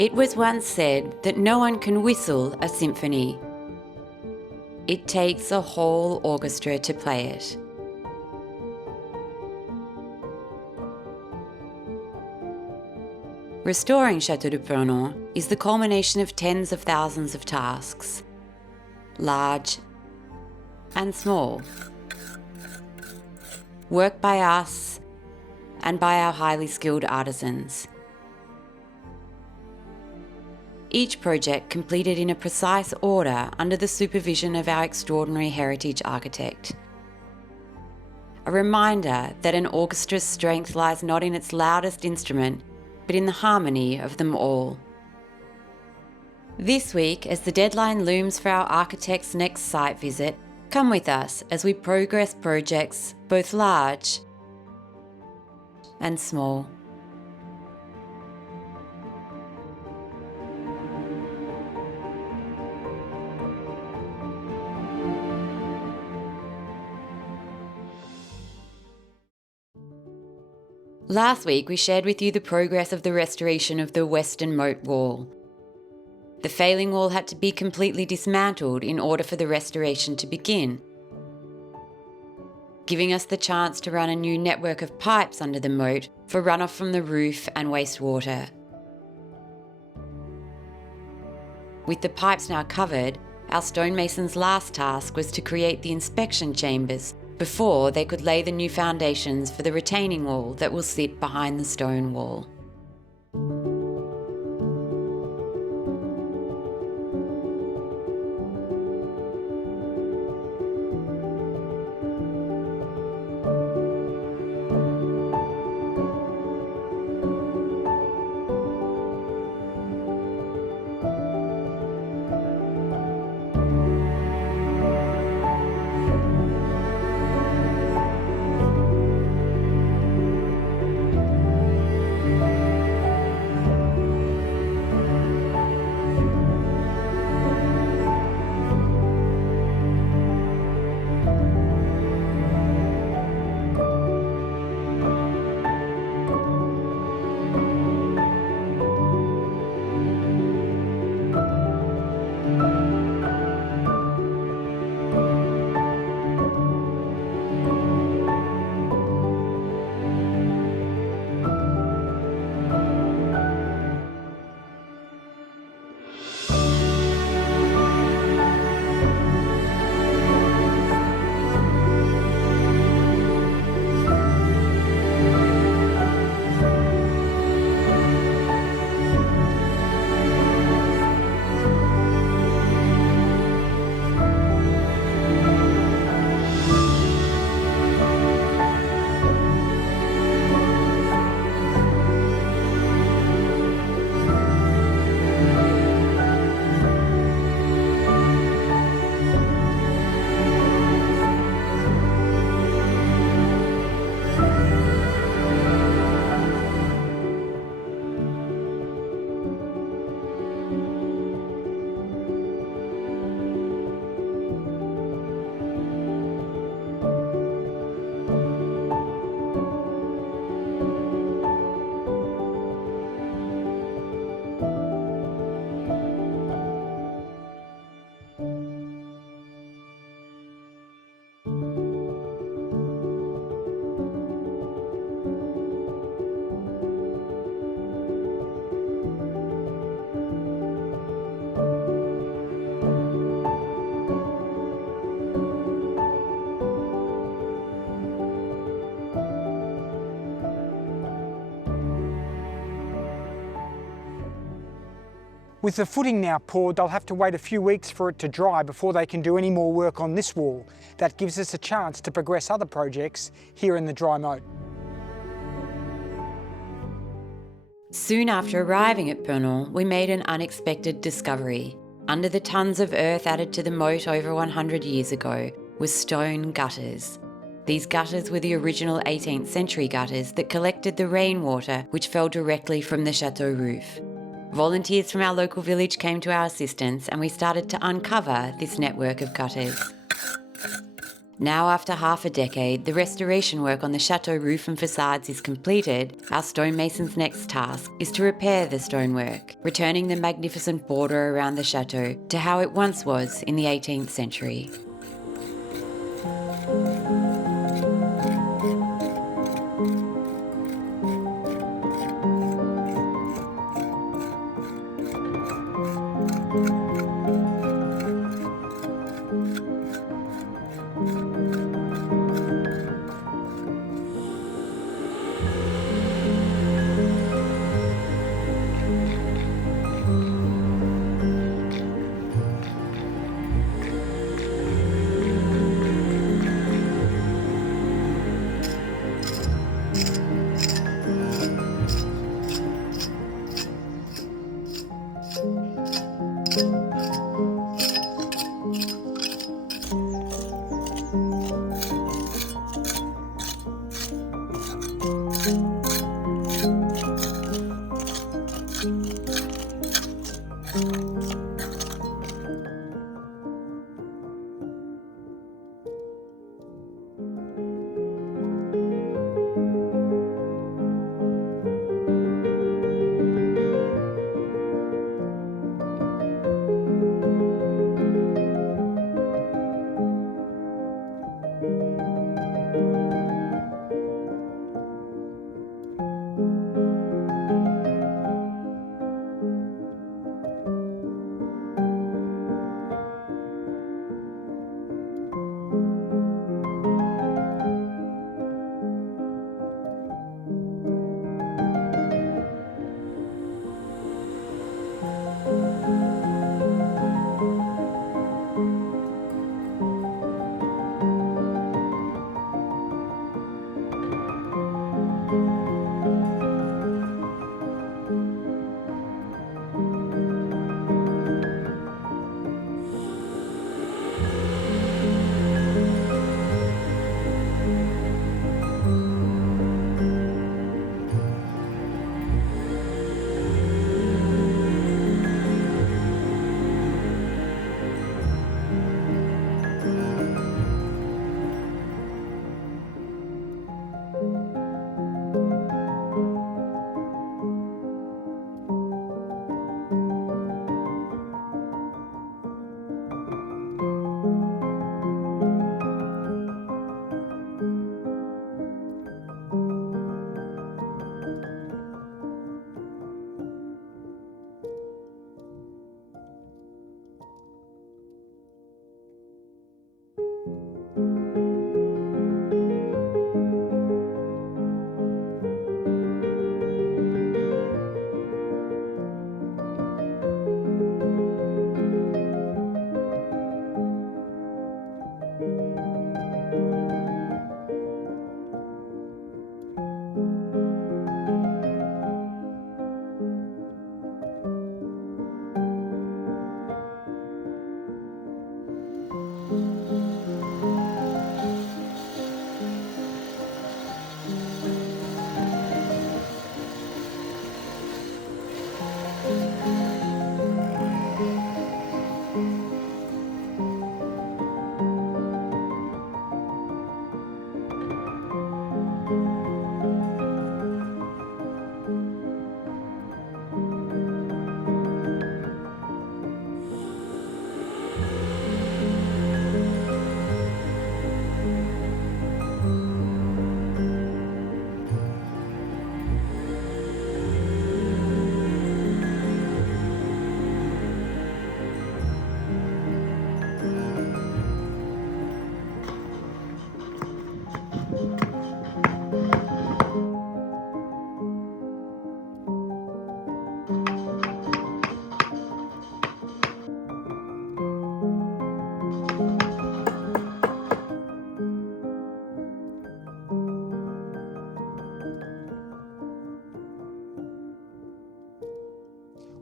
It was once said that no one can whistle a symphony. It takes a whole orchestra to play it. Restoring Château de Purnon is the culmination of tens of thousands of tasks, large and small. Work by us and by our highly skilled artisans. Each project completed in a precise order under the supervision of our extraordinary heritage architect. A reminder that an orchestra's strength lies not in its loudest instrument, but in the harmony of them all. This week, as the deadline looms for our architect's next site visit, come with us as we progress projects both large and small. Last week we shared with you the progress of the restoration of the western moat wall. The failing wall had to be completely dismantled in order for the restoration to begin, giving us the chance to run a new network of pipes under the moat for runoff from the roof and wastewater. With the pipes now covered, our stonemasons' last task was to create the inspection chambers before they could lay the new foundations for the retaining wall that will sit behind the stone wall. With the footing now poured, they'll have to wait a few weeks for it to dry before they can do any more work on this wall. That gives us a chance to progress other projects here in the dry moat. Soon after arriving at Purnon, we made an unexpected discovery. Under the tons of earth added to the moat over 100 years ago was stone gutters. These gutters were the original 18th century gutters that collected the rainwater which fell directly from the chateau roof. Volunteers from our local village came to our assistance and we started to uncover this network of gutters. Now, after half a decade, the restoration work on the chateau roof and facades is completed. Our stonemason's next task is to repair the stonework, returning the magnificent border around the chateau to how it once was in the 18th century.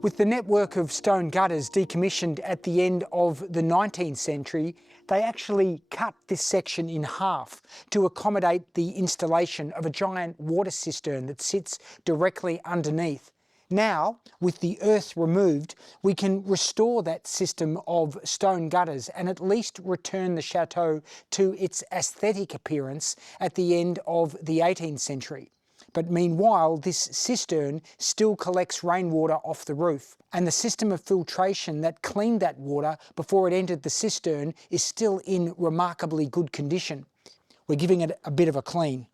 With the network of stone gutters decommissioned at the end of the 19th century, they actually cut this section in half to accommodate the installation of a giant water cistern that sits directly underneath. Now, with the earth removed, we can restore that system of stone gutters and at least return the chateau to its aesthetic appearance at the end of the 18th century. But meanwhile, this cistern still collects rainwater off the roof, and the system of filtration that cleaned that water before it entered the cistern is still in remarkably good condition. We're giving it a bit of a clean.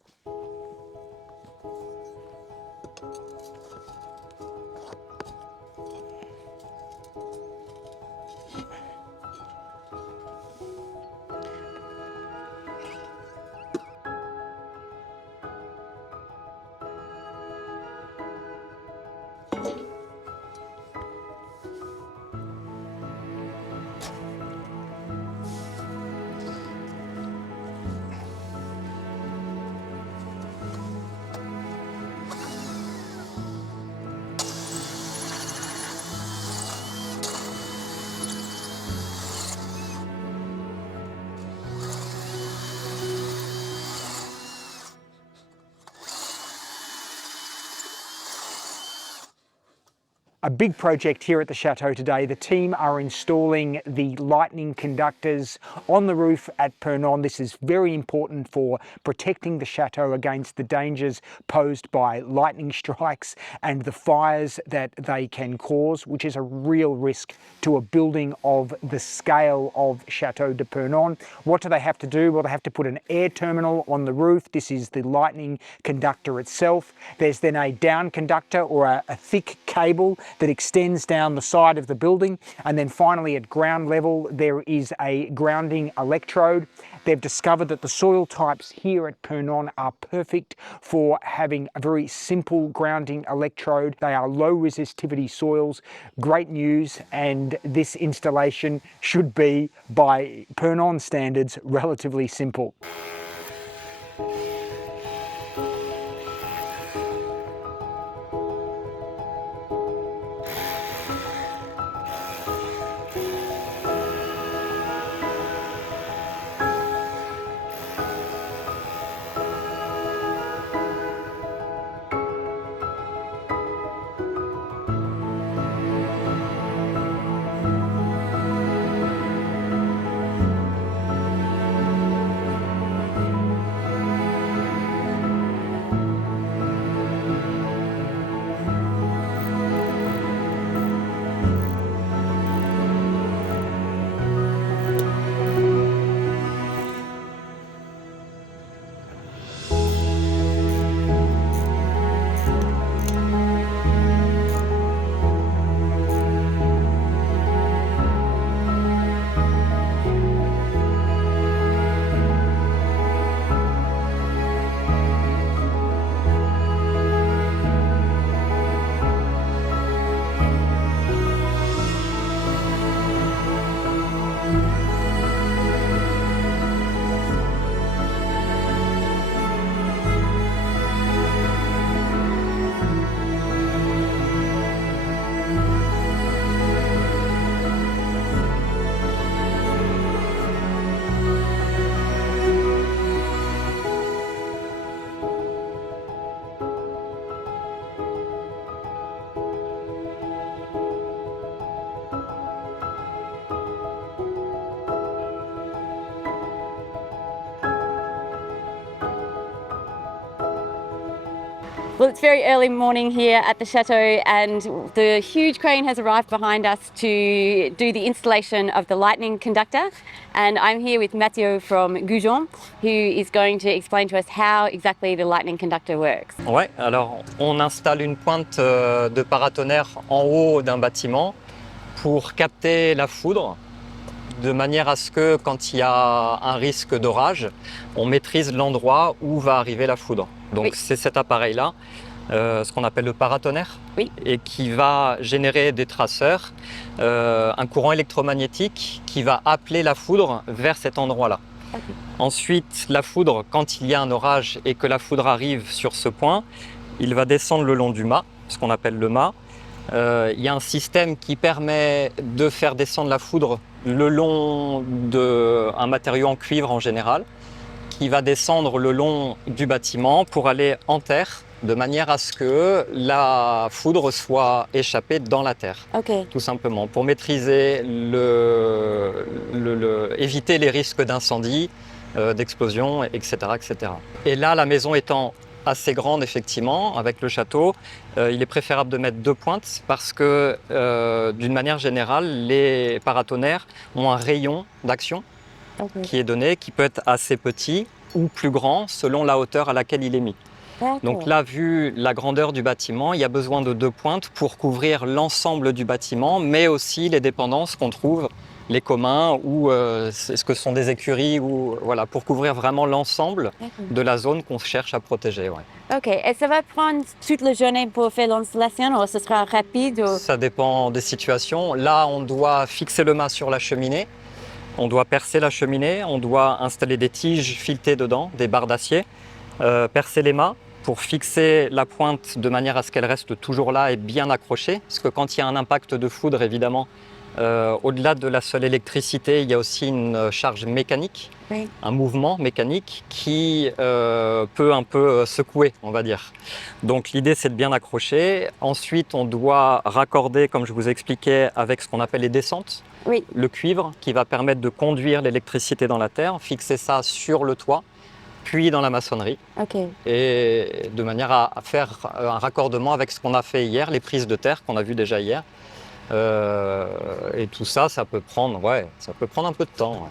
A big project here at the Chateau today. The team are installing the lightning conductors on the roof at Purnon. This is very important for protecting the Chateau against the dangers posed by lightning strikes and the fires that they can cause, which is a real risk to a building of the scale of Château de Purnon. What do they have to do? Well, they have to put an air terminal on the roof. This is the lightning conductor itself. There's then a down conductor or a thick cable that extends down the side of the building. And then finally at ground level, there is a grounding electrode. They've discovered that the soil types here at Purnon are perfect for having a very simple grounding electrode. They are low resistivity soils, great news, and this installation should be, by Purnon standards, relatively simple. Well, it's very early morning here at the Chateau and the huge crane has arrived behind us to do the installation of the lightning conductor. And I'm here with Mathieu from Goujon, who is going to explain to us how exactly the lightning conductor works. Ouais, alors on installe une pointe de paratonnerre en haut d'un bâtiment pour capter la foudre, de manière à ce que quand il y a un risque d'orage, on maîtrise l'endroit où va arriver la foudre. Donc oui, c'est cet appareil-là, ce qu'on appelle le paratonnerre, oui, et qui va générer des traceurs, un courant électromagnétique qui va appeler la foudre vers cet endroit-là. Okay. Ensuite, la foudre, quand il y a un orage et que la foudre arrive sur ce point, il va descendre le long du mât, ce qu'on appelle le mât. Il y a un système qui permet de faire descendre la foudre le long d'un matériau en cuivre en général, qui va descendre le long du bâtiment pour aller en terre de manière à ce que la foudre soit échappée dans la terre, tout simplement, pour maîtriser, éviter les risques d'incendie, d'explosion, etc., etc. Et là, la maison étant assez grande, effectivement, avec le château, il est préférable de mettre 2 pointes parce que, d'une manière générale, les paratonnerres ont un rayon d'action qui est donné, qui peut être assez petit ou plus grand selon la hauteur à laquelle il est mis. Donc là, vu la grandeur du bâtiment, il y a besoin de 2 pointes pour couvrir l'ensemble du bâtiment, mais aussi les dépendances qu'on trouve, les communs ou ce que sont des écuries, ou, voilà, pour couvrir vraiment l'ensemble de la zone qu'on cherche à protéger. Ouais. Ok, et ça va prendre toute la journée pour faire l'installation ou ce sera rapide ou... Ça dépend des situations. Là, on doit fixer le mât sur la cheminée, on doit percer la cheminée, on doit installer des tiges filetées dedans, des barres d'acier, percer les mâts pour fixer la pointe de manière à ce qu'elle reste toujours là et bien accrochée. Parce que quand il y a un impact de foudre, évidemment, au-delà de la seule électricité, il y a aussi une charge mécanique, un mouvement mécanique qui peut un peu secouer, on va dire. Donc l'idée, c'est de bien accrocher. Ensuite, on doit raccorder, comme je vous expliquais, avec ce qu'on appelle les descentes. Le cuivre qui va permettre de conduire l'électricité dans la terre, fixer ça sur le toit, puis dans la maçonnerie, et de manière à faire un raccordement avec ce qu'on a fait hier, les prises de terre qu'on a vues déjà hier. Et tout ça, ça peut prendre un peu de temps.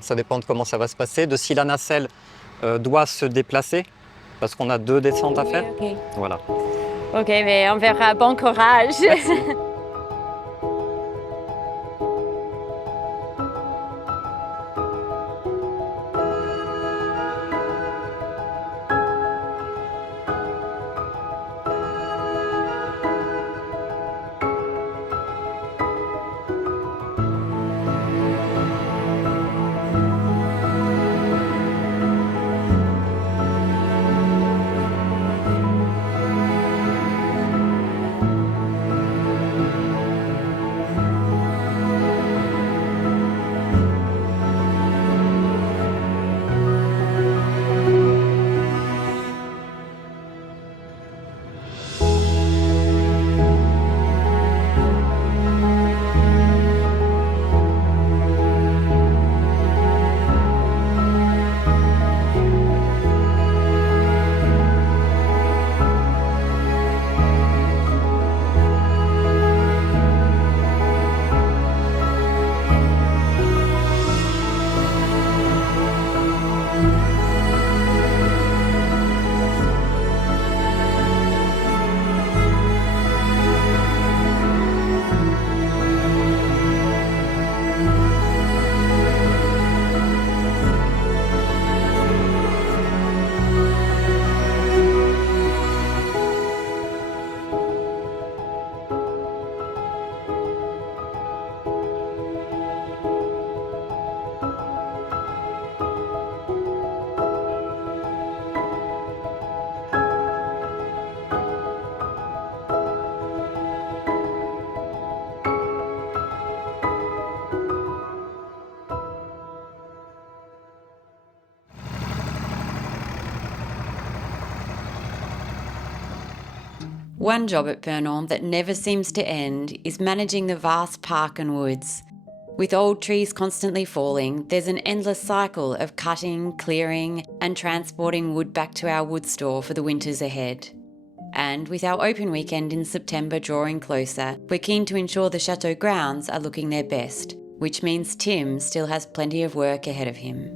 Ça dépend de comment ça va se passer, de si la nacelle doit se déplacer, parce qu'on a 2 descentes à faire. Voilà. Ok, mais on verra. Bon courage. Merci. One job at Purnon that never seems to end is managing the vast park and woods. With old trees constantly falling, there's an endless cycle of cutting, clearing, and transporting wood back to our wood store for the winters ahead. And with our open weekend in September drawing closer, we're keen to ensure the chateau grounds are looking their best, which means Tim still has plenty of work ahead of him.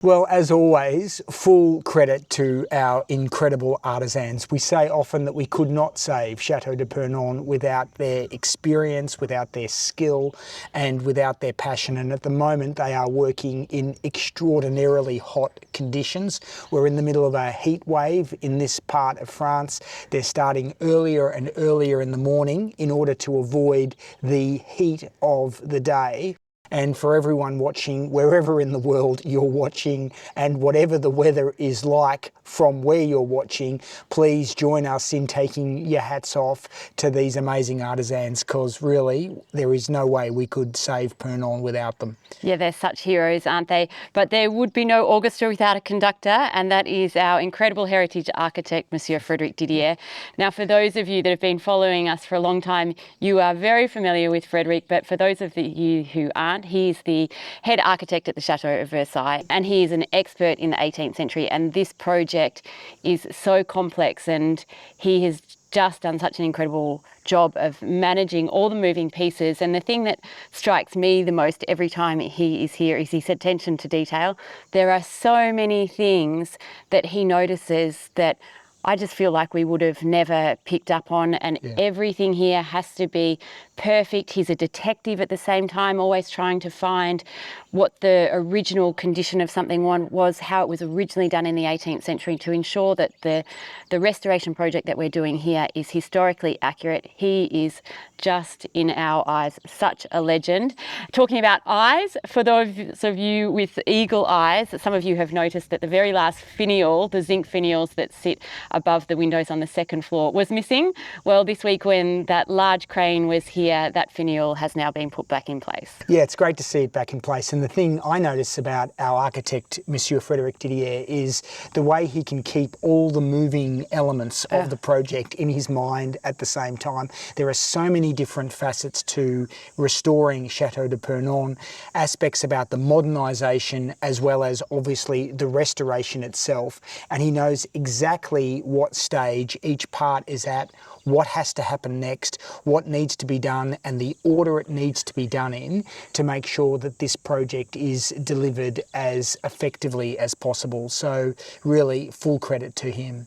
Well, as always, full credit to our incredible artisans. We say often that we could not save Château de Purnon without their experience, without their skill, and without their passion. And at the moment, they are working in extraordinarily hot conditions. We're in the middle of a heat wave in this part of France. They're starting earlier and earlier in the morning in order to avoid the heat of the day. And for everyone watching, wherever in the world you're watching, and whatever the weather is like from where you're watching, please join us in taking your hats off to these amazing artisans, because really there is no way we could save Purnon without them. Yeah, they're such heroes, aren't they? But there would be no orchestra without a conductor, and that is our incredible heritage architect, Monsieur Frédéric Didier. Now, for those of you that have been following us for a long time, you are very familiar with Frédéric, but for those of you who aren't, he's the head architect at the Château of Versailles, and he is an expert in the 18th century, and this project is so complex, and he has just done such an incredible job of managing all the moving pieces. And the thing that strikes me the most every time he is here is his attention to detail. There are so many things that he notices that I just feel like we would have never picked up on, and everything here has to be perfect. He's a detective at the same time, always trying to find what the original condition of something was, how it was originally done in the 18th century, to ensure that the restoration project that we're doing here is historically accurate. He is just, in our eyes, such a legend. Talking about eyes, for those of you with eagle eyes, some of you have noticed that the very last finial, the zinc finials that sit above the windows on the second floor, was missing. Well, this week when that large crane was here, that finial has now been put back in place. Yeah, it's great to see it back in place. And the thing I notice about our architect, Monsieur Frédéric Didier, is the way he can keep all the moving elements of the project in his mind at the same time. There are so many different facets to restoring Château de Purnon, aspects about the modernisation as well as obviously the restoration itself. And he knows exactly what stage each part is at, what has to happen next, what needs to be done, and the order it needs to be done in to make sure that this project is delivered as effectively as possible. So really full credit to him.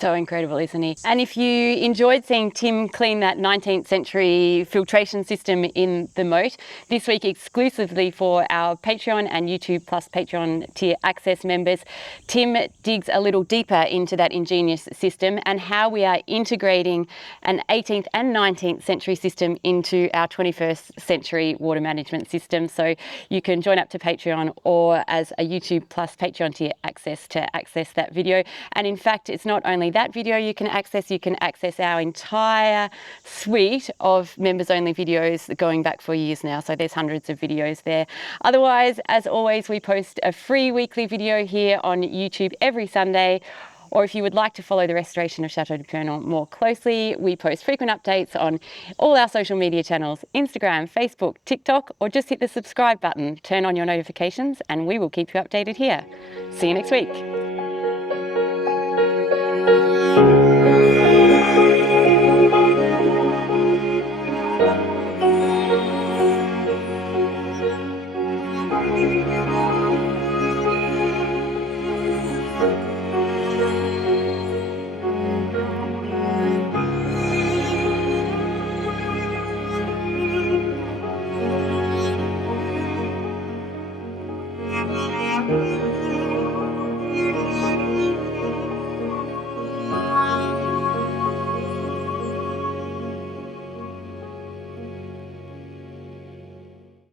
So incredible, isn't he? And if you enjoyed seeing Tim clean that 19th century filtration system in the Moat, this week exclusively for our Patreon and YouTube Plus Patreon tier access members, Tim digs a little deeper into that ingenious system and how we are integrating an 18th and 19th century system into our 21st century water management system. So you can join up to Patreon or as a YouTube Plus Patreon tier access to access that video. And in fact, it's not only that video you can access our entire suite of members only videos going back for years now. So there's hundreds of videos there. Otherwise, as always, we post a free weekly video here on YouTube every Sunday. Or if you would like to follow the restoration of Château de Purnon more closely, we post frequent updates on all our social media channels, Instagram, Facebook, TikTok, or just hit the subscribe button, turn on your notifications, and we will keep you updated here. See you next week.